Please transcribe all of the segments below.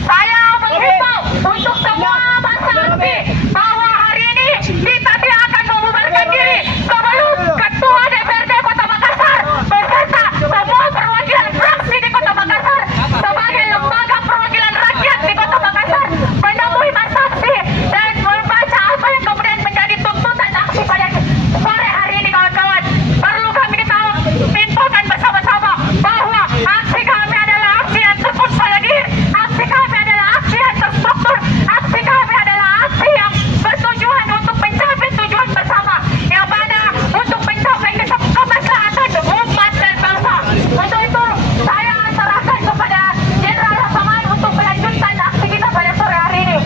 Saya menghimbau untuk semua masa aksi bahwa hari ini kita tidak akan membubarkan diri sebelum Ketua DPRD Kota Makassar beserta semua perwakilan fraksi di Kota Makassar sebagai lembaga perwakilan rakyat di Kota Makassar menemui masa aksi dan membaca apa yang kemudian menjadi tuntutan aksi pada sore hari ini. Kawan-kawan, perlu kami pintakan bersama-sama bahwa aksi kami adalah aksi yang tekun pada diri, aksi kami adalah aksi yang terstruktur, aksi kami adalah aksi yang bertujuan untuk mencapai tujuan bersama yang mana untuk mencapai kemaslahatan umat dan bangsa. Untuk itu saya serahkan kepada Jenderal Lapangan untuk melanjutkan aksi kita pada sore hari ini.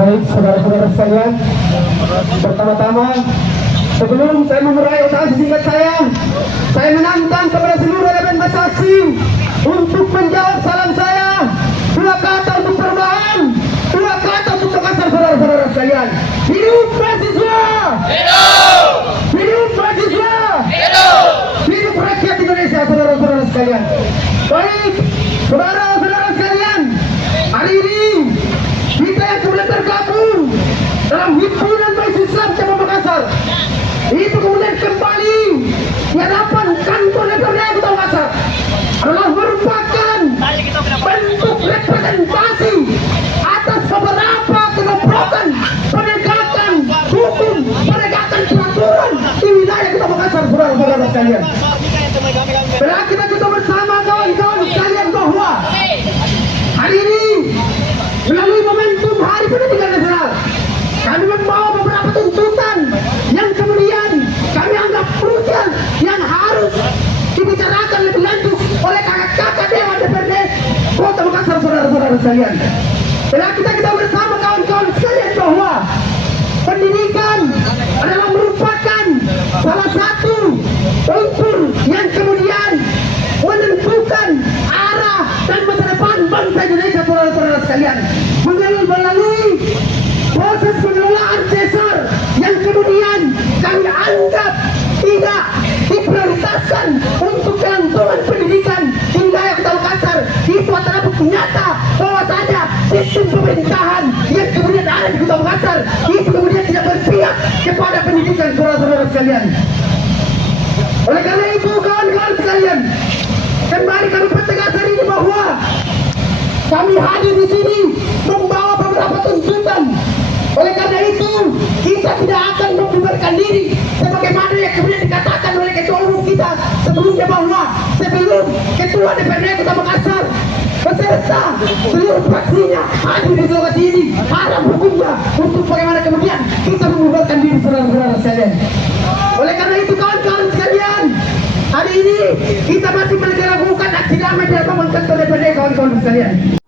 Baik, saudara-saudara sekalian, pertama-tama sebelum saya memulai operasi singkat saya menantang kepada seluruh elemen massa aksi untuk menjawab salam saya. Dua kata untuk perubahan, dua kata untuk Makassar, saudara-saudara sekalian. Hidup mahasiswa! Hidup! Hidup mahasiswa! Hidup! Hidup rakyat Indonesia, saudara-saudara sekalian. Baik, saudara-saudara sekalian, hari ini kita yang kemudian tergabung dalam himpunan mahasiswa cabang Makassar itu kemudian kembali di hadapan kantor DPRD Kota Makassar adalah merupakan bentuk representasi atas beberapa kelompok penegakan hukum, penegakan peraturan di wilayah Kota Makassar, saudara-saudara sekalian. Bila kita bersama kawan-kawan sekalian bahwa hari ini melalui momentum Hari Pendidikan Nasional kami membawa beberapa tuntutan yang kemudian kami anggap krusial yang harus dibicarakan lebih lanjut oleh kakak-kakak Dewan DPRD Kota Makassar, saudara-saudara sekalian. Bila kita bersama kawan-kawan sekalian bahwa pendidikan adalah merupakan salah satu unsur yang kemudian menentukan arah dan masa depan bangsa Indonesia, saudara-saudara sekalian. Melalui proses pengelolaan dasar yang kemudian kami anggap tidak diprioritaskan untuk kelangsungan pendidikan di wilayah Kota Makassar, itu adalah bukti nyata bahwasanya sistem pemerintahan yang kemudian ada di Kota Makassar itu kemudian tidak berpihak kepada pendidikan, saudara-saudara sekalian. Oleh karena itu kawan-kawan sekalian, kembali kami pertegas hari ini bahwa kami hadir di sini membawa beberapa tuntutan. Oleh karena itu kita tidak akan membubarkan diri sebagaimana yang kemudian dikatakan oleh ketua umum kita sebelumnya bahwa sebelum ketua DPRD Kota Makassar beserta seluruh fraksinya hadir di lokasi ini ada hukumnya untuk bagaimana kemudian kita membubarkan diri, saudara-saudara sekalian. Oleh karena itu kawan-kawan sekalian, hari ini kita masih melakukan aksi damai di hadapan kantor DPRD, kawan-kawan sekalian.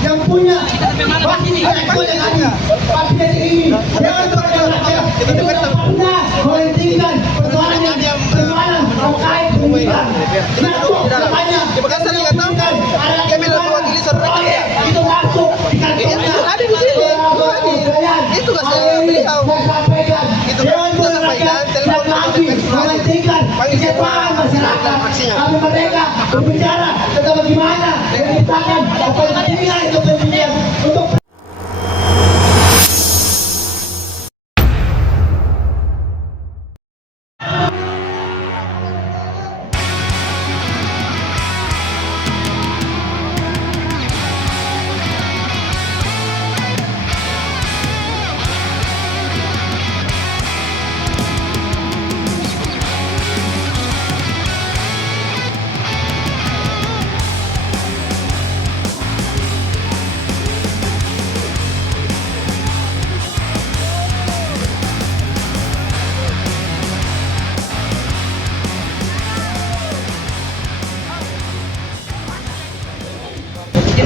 Yang punya ini menghentikan persoalan terkait pendidikan. Di Makassar nggak tahu kan? Kami mewakili saudara itu masuk ada di sini. Itu nggak saya beliau. Itu kita sampaikan telepon menghentikan kejatuhan masyarakat. Kami mereka berbicara tentang bagaimana menciptakan kepentingan untuk pendidikan untuk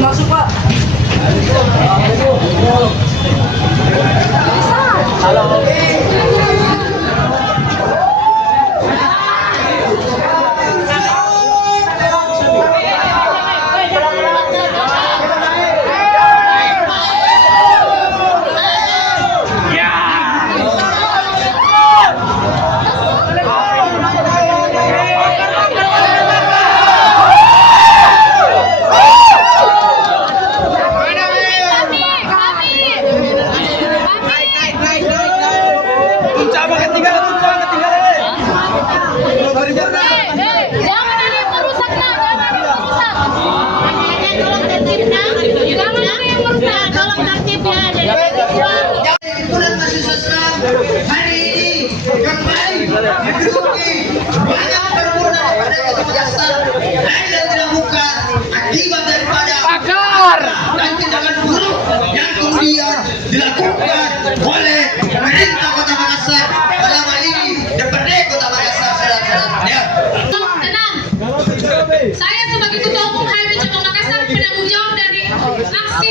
masuk Pak. Halo. Jangan ada yang merusak nah, jangan ada yang merusak. Tolong tertibnya, jangan ada yang merusak, tolong tertibnya. Himpunan Mahasiswa Islam hari ini kembali menduduki banyak permohonan daripada Kota Makassar lain dan tidak buka akibat daripada dan tindakan buruk yang kemudian dilakukan oleh pemerintah Kota Makassar dalam hal ini DPRD Kota Makassar. Tenang. Saya sebagai Ketua Umum HMI Cabang Makassar penanggung jawab dari aksi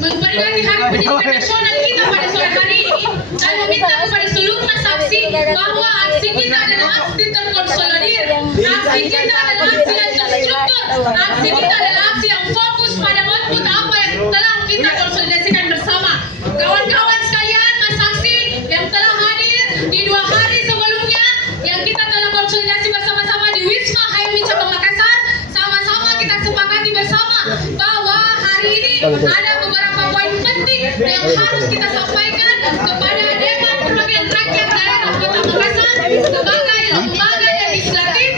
memperingati Hari Pendidikan Nasional kita pada sore hari ini dan meminta kepada seluruh saksi bahwa aksi kita adalah aksi terkonsolidasi, aksi kita adalah aksi yang terstruktur, aksi kita adalah aksi yang fokus pada output apa yang telah kita konsolidasikan bersama. Kawan-kawan sekalian, mas saksi yang telah hadir di 2 hari sebelumnya yang kita telah konsolidasi bersama-sama di Wisma HMI Cabang Makassar, sama-sama kita sepakati bersama bahwa hari ini ada beberapa poin penting yang harus kita sampaikan kepada Dewan Perwakilan Rakyat Daerah Kota Makassar sebagai lembaga legislatif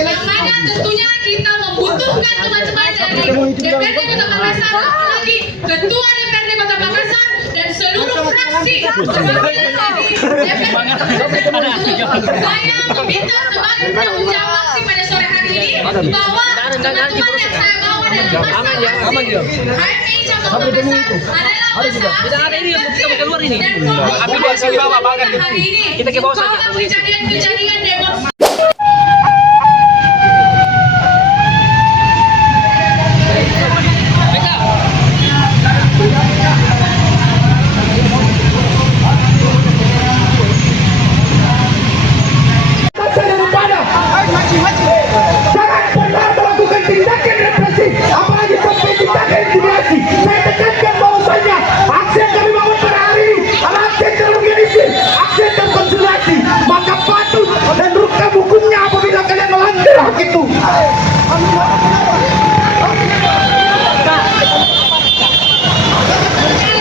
yang mana tentunya kita membutuhkan teman-teman dari DPRD Kota Makassar, apalagi Ketua DPRD Kota Makassar dan seluruh fraksi perwakilan dari DPRD Kota Makassar. Saya meminta sebagai penanggung jawab aksi pada sore hari ini bahwa teman-teman yang saya bawa dalam masa aksi HMI Cabang Makassar adalah masa aksi dan fokus hari ini kita ke bawah saja kejadian-kejadian demonstrasi. Jangan pernah melakukan tindakan represif, apalagi sampai tindakan intimidasi. Saya tekankan bahwasanya aksi yang kami bangun pada hari ini adalah aksi yang terorganisir, aksi yang terkonsolidasi. Maka patut dan rukam hukumnya apabila kalian melanggar hak itu.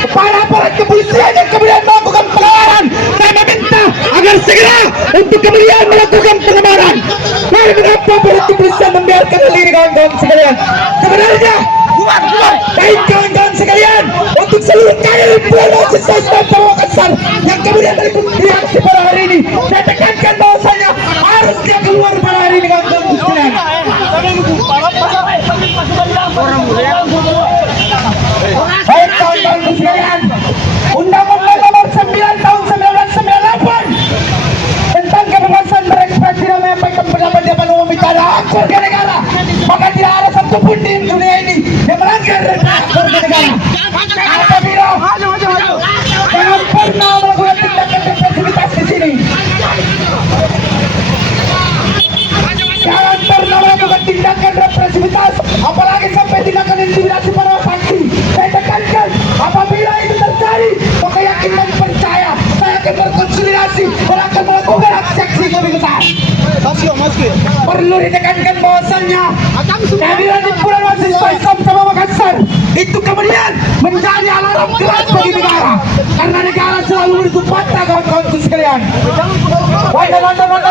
Kepada aparat kepolisian yang kemudian melakukan pelanggaran, saya meminta agar segera untuk kemudian melakukan pengamanan. Lalu mengapa aparat kepolisian membiarkan hal ini, kawan-kawan sekalian? Sebenarnya, baik kawan-kawan sekalian, untuk seluruh kader himpunan mahasiswa Islam Cabang Makassar yang kemudian meliputi aksi pada hari ini, saya tekankan bahwasanya harus dia keluar pada hari ini, kawan-kawan sekalian. Baik kawan-kawan sekalian, Undang-Undang Nomor 9 Tahun 1998 tentang kebebasan berekspresi dan menyampaikan pendapat di depan umum itu adalah hak warga negara. Maka tidak ada satupun di dunia ini yang melanggar hak warga negara. Apabila jangan pernah melakukan tindakan represivitas di sini. Jangan pernah melakukan tindakan represivitas, apalagi sampai tindakan intimidasi para saksi. Saya tekankan, apabila itu terjadi, maka yakin dan percaya saya akan berkonsolidasi dan akan melakukan aksi-aksi yang lebih besar. Perlu ditekankan bahwasannya kehadiran himpunan mahasiswa Islam Cabang Makassar itu kemudian menjadi alarm keras bagi negara, karena negara selalu menutup mata, kawan-kawanku sekalian. Baik, teman-teman.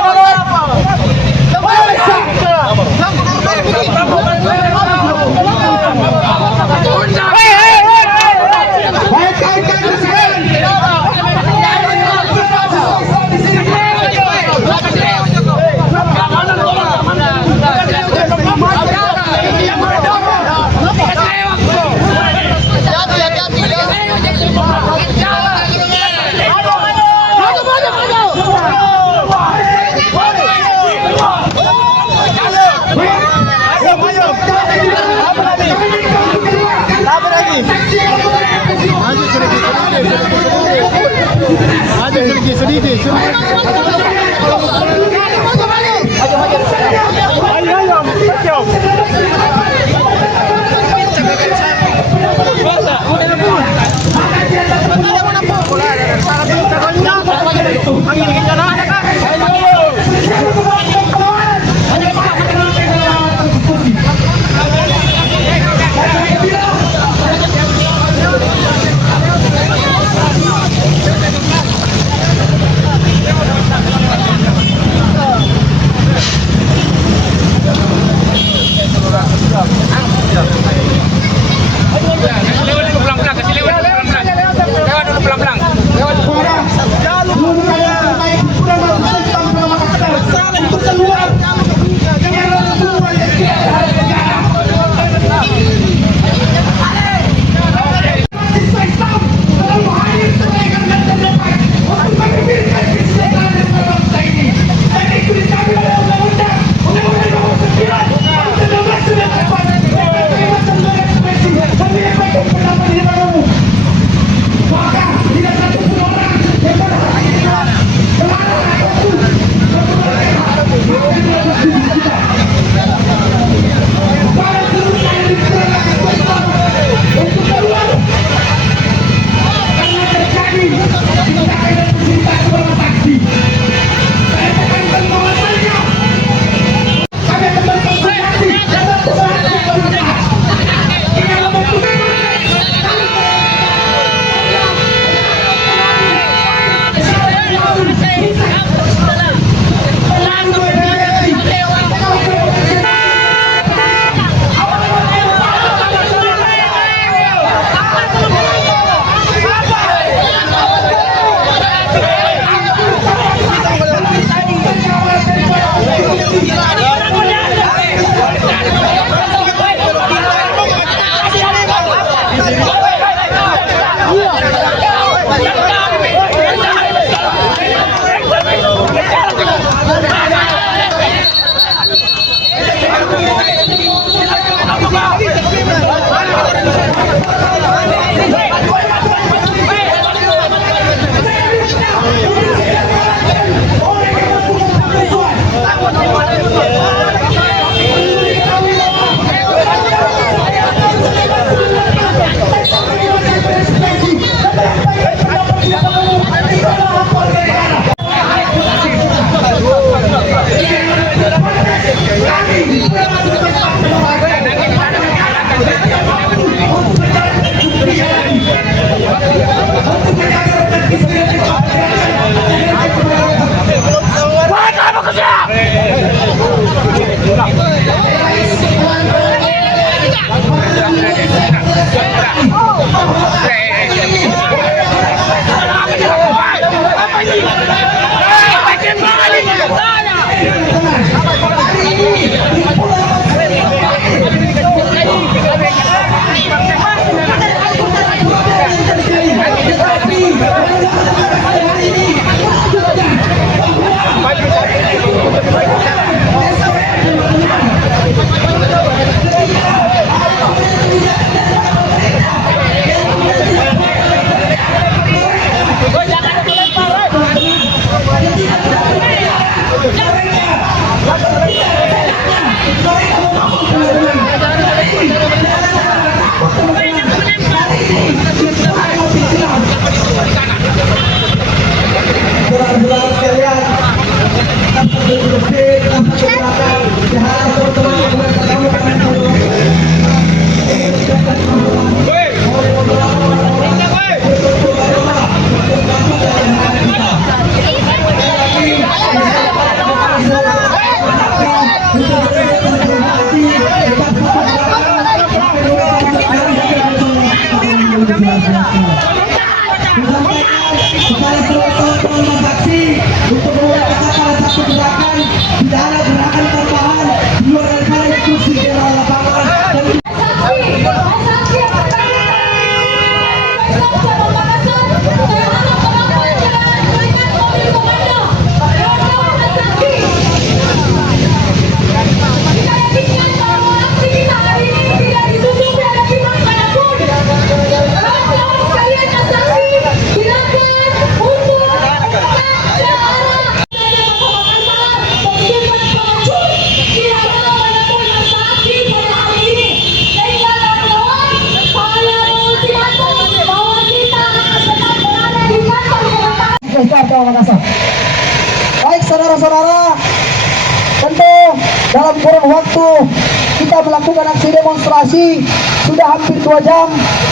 saudara-saudara, tentu dalam kurun waktu kita melakukan aksi demonstrasi sudah hampir 2 jam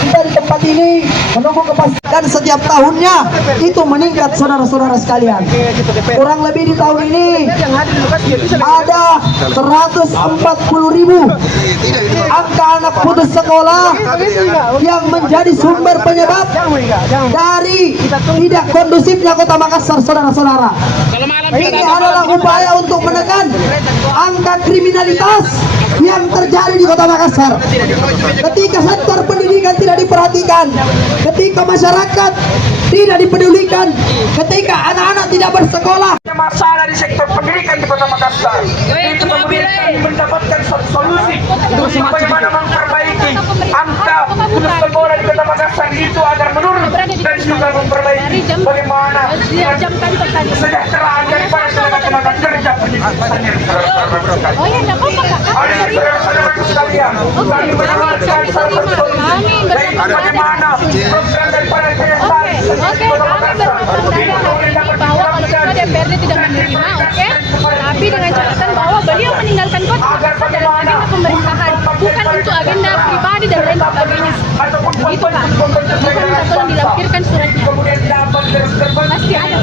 kita di tempat ini menunggu kepastian, dan setiap tahunnya itu meningkat saudara-saudara sekalian. Kurang lebih di tahun ini ada 140.000 angka anak putus sekolah yang menjadi sumber penyebab dari tidak kondusifnya Kota Makassar, saudara-saudara. Ini adalah upaya untuk menekan angka kriminalitas yang terjadi di Kota Makassar. Ketika sektor pendidikan tidak diperhatikan, ketika masyarakat tidak dipedulikan, ketika anak-anak tidak bersekolah. Masalah di sektor pendidikan di Kota Makassar. Itu kemudian kami mendapatkan solusi untuk bagaimana memperbaiki angka putus sekolah di Kota Makassar itu agar menurun, dan juga memperbaiki bagaimana kesejahteraan daripada tenaga kerja pendidikan sendiri. Saudara-saudara sekalian, kami menawarkan salah satu solusi, yaitu bagaimana program daripada PSI di Kota Makassar itu kemudian dapat diterapkan. DPRD tidak menerima, oke? Tapi dengan catatan bahwa beliau meninggalkan kota Makassar dalam agenda pemerintahan, bukan untuk agenda pribadi dan lain sebagainya. Begitu Pak. Bisa minta tolong dilampirkan suratnya. Pasti ada.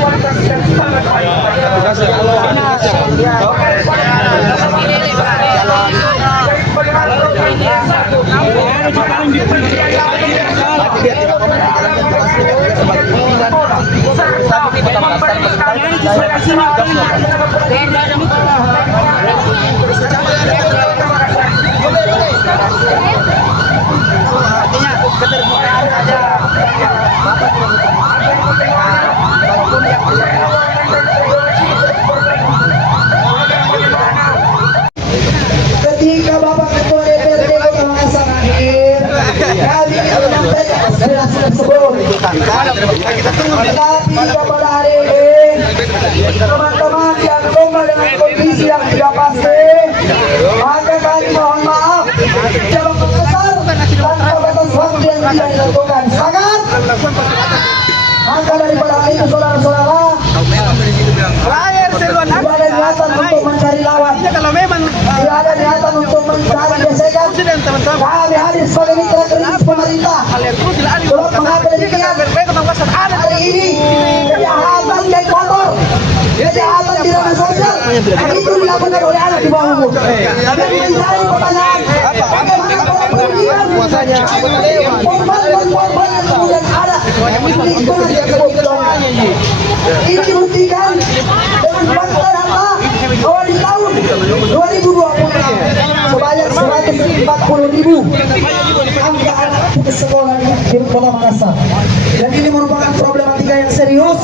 Ketika Bapak Ketua DPRD Kota Makassar hadir, kami menyampaikan aspirasi tersebut. Tetapi pada hari ini, teman-teman yang tumbuh dengan kondisi yang tidak pasti, maka kami mohon maaf, Jawa Makassar tanpa batas waktu yang tidak ditentukan. Sepakat? Maka daripada itu saudara-saudara, tidak ada niatan untuk mencari lawan, tidak ada niatan untuk mencari gesekan. Kami hadir sebagai mitra kritis pemerintah. Sebab mengapa demikian? Hari ini kejahatan geng motor, kejahatan di ranah sosial itu dilakukan oleh anak di bawah umur. Dan menjadi pertanyaan, bagaimana pendidikan korban yang kemudian ada di lingkungan tersebut? Ini dibuktikan dengan fakta data bahwa di tahun 2020 sebanyak 140.000 angka anak putus sekolah di Kota Makassar, dan ini merupakan problematika yang serius